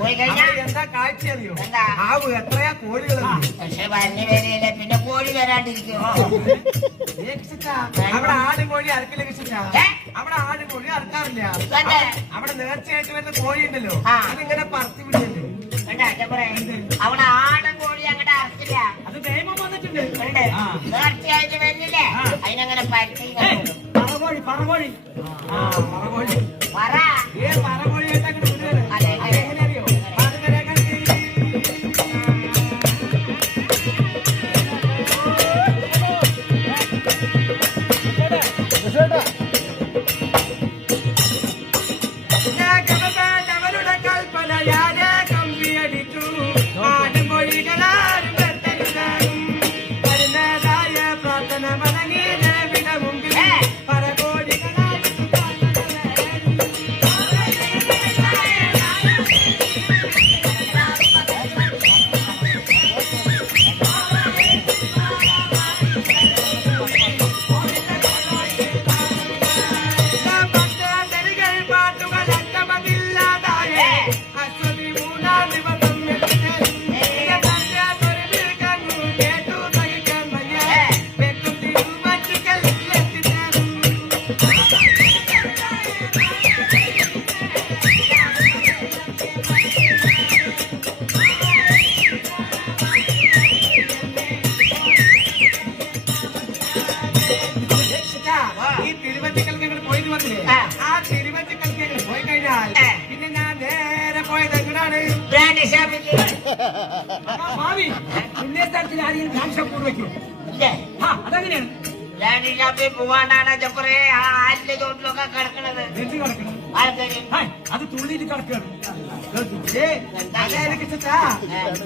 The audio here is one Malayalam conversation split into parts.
പോയി കഴിഞ്ഞാൽ എന്താ കാഴ്ച അറിയോ? ആവ് എത്രയാ കോഴികളുണ്ട്. പക്ഷെ വരഞ്ഞ വരയില്ല, പിന്നെ കോഴി വരാണ്ടിരിക്കും. അവിടെ ആടും കോഴി അറക്കില്ല കൃഷിച്ചാ. അവിടെ ആടും കോഴി അറക്കാറില്ല. അവിടെ നേർച്ചയായിട്ട് വരുന്ന കോഴി ഉണ്ടല്ലോ, അതിങ്ങനെ പറത്തി വിടുന്നുണ്ട്. അവിടെ ആടും കോഴി അങ്ങോട്ട് അറക്കില്ല. അത് നിയമം വന്നിട്ടുണ്ട്. നേർച്ചയായിട്ട് വരുന്നില്ലേ, അതിനങ്ങനെ പരത്തി പറകോഴി പറകോഴി പറകോഴി പറ പറകോഴിയായിട്ട് അങ്ങോട്ട് വിടുകയാണ്. അതെങ്ങനെ അറിയോ? അവരുടെ കൽപ്പന യാരെ കമ്പിയടിച്ചു ആടും കോഴികളാരും വരുന്നതായ പ്രാർത്ഥന വണങ്ങി ദേവിട മുമ്പിൽ ഈ തിരുവഞ്ചക്കൽക്ക് പോയിട്ട് വന്നില്ലേ? ആ തിരുവഞ്ചക്കൽക്ക് പോയി കഴിഞ്ഞാൽ പിന്നെ ഞാൻ നേരെ പോയത് എങ്ങനെയാണ്? ഭാവി ഇന്നേ സ്ഥലത്തിൽ ആരെങ്കിലും ബ്രാൻഡ് ഷോപ്പ് വെക്കും. അതെങ്ങനെയാണ്? ബ്രാൻഡ് ഷോപ്പിൽ പോവാണ്ടാണ് ജപ്പറേ ആ ആലിന്റെ ചോട്ടിലൊക്കെ കിടക്കണത്. അത് തുള്ളിയിട്ട് കിടക്കുകയാണ്.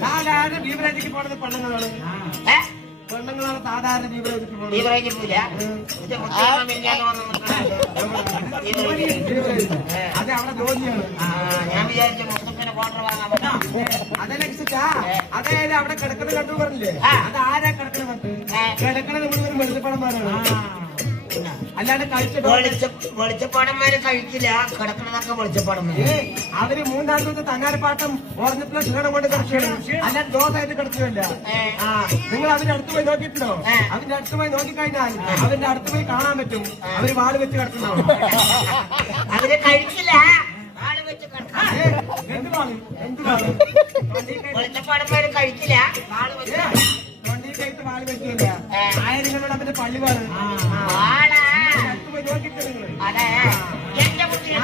സാധാരണ ബീവറേജിക്ക് പോണത് പെണ്ണുങ്ങളാണ്. പെണ്ണുങ്ങളാണ് സാധാരണ ബീവറേജിക്ക് പോകുന്നത്. അത് അവിടെ ജോലിയാണ്. ഞാൻ വിചാരിച്ചു മുസ്ലിമിനെ കോട്ടർ വാങ്ങാൻ പറ്റാം. അതനുസരിച്ചാ അതായത് അവിടെ കിടക്കുന്നത് കണ്ടു പറഞ്ഞില്ലേ? അത് ആരാ കിടക്കണത്? കിടക്കണത് മുഴുവൻ വെളുത്തപ്പണന്മാരാണ്. അല്ലാണ്ട് വെളിച്ചപ്പാടന്മാര് കഴിച്ചില്ല, കിടക്കണതൊക്കെ വെളിച്ചപ്പാടന്മാര്. അവര് മൂന്നാം ദിവസത്തെ തങ്ങാരപ്പാട്ടം ഓർമ്മത്തിലെ ക്ഷീണം കൊണ്ട് കിടക്കുകയാണ്. അല്ലാണ്ട് ദോഷമായിട്ട് കിടക്കുകയല്ല. നിങ്ങൾ അവരുടെ അടുത്ത് പോയി നോക്കിയിട്ടുണ്ടോ? അവന്റെ അടുത്ത് പോയി നോക്കിക്കഴിഞ്ഞാൽ അവന്റെ അടുത്ത് പോയി കാണാൻ പറ്റും. അവര് വാള് വെച്ച് കിടക്കുന്നോ? അവര് കഴിച്ചില്ല, എന്ത് വാള്? എന്ത് വാള്? വെളിച്ചപ്പാടന്മാര് കഴിച്ചില്ല, തൊണ്ടിക്കായിട്ട് വാള് വെക്കില്ല. ആയിരങ്ങളോട് അവന്റെ പള്ളിവാള് അടുത്ത് പോയി നോക്കിയിട്ട് നിങ്ങള്. അതെ എന്റെ കുട്ടിയെ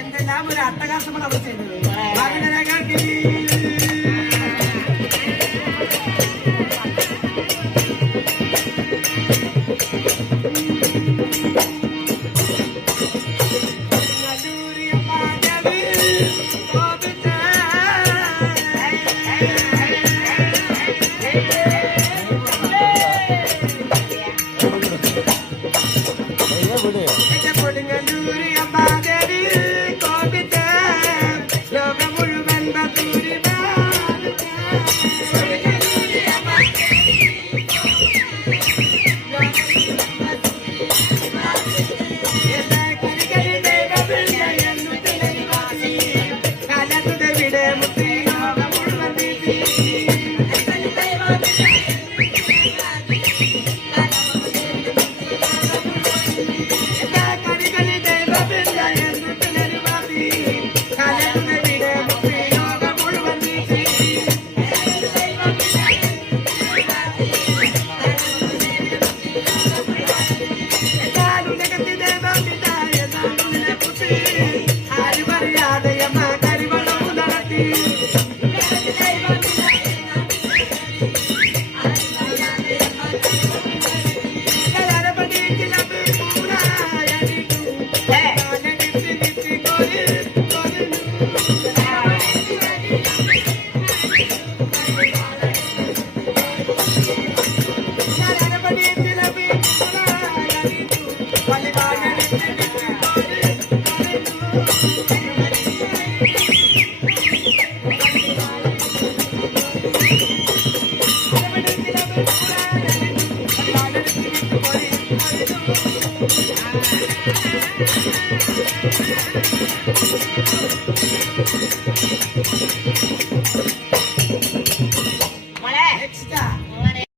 എന്തെല്ലാം ഒരു അട്ടകാശമാണ് അവർ ചെയ്തത്. ആ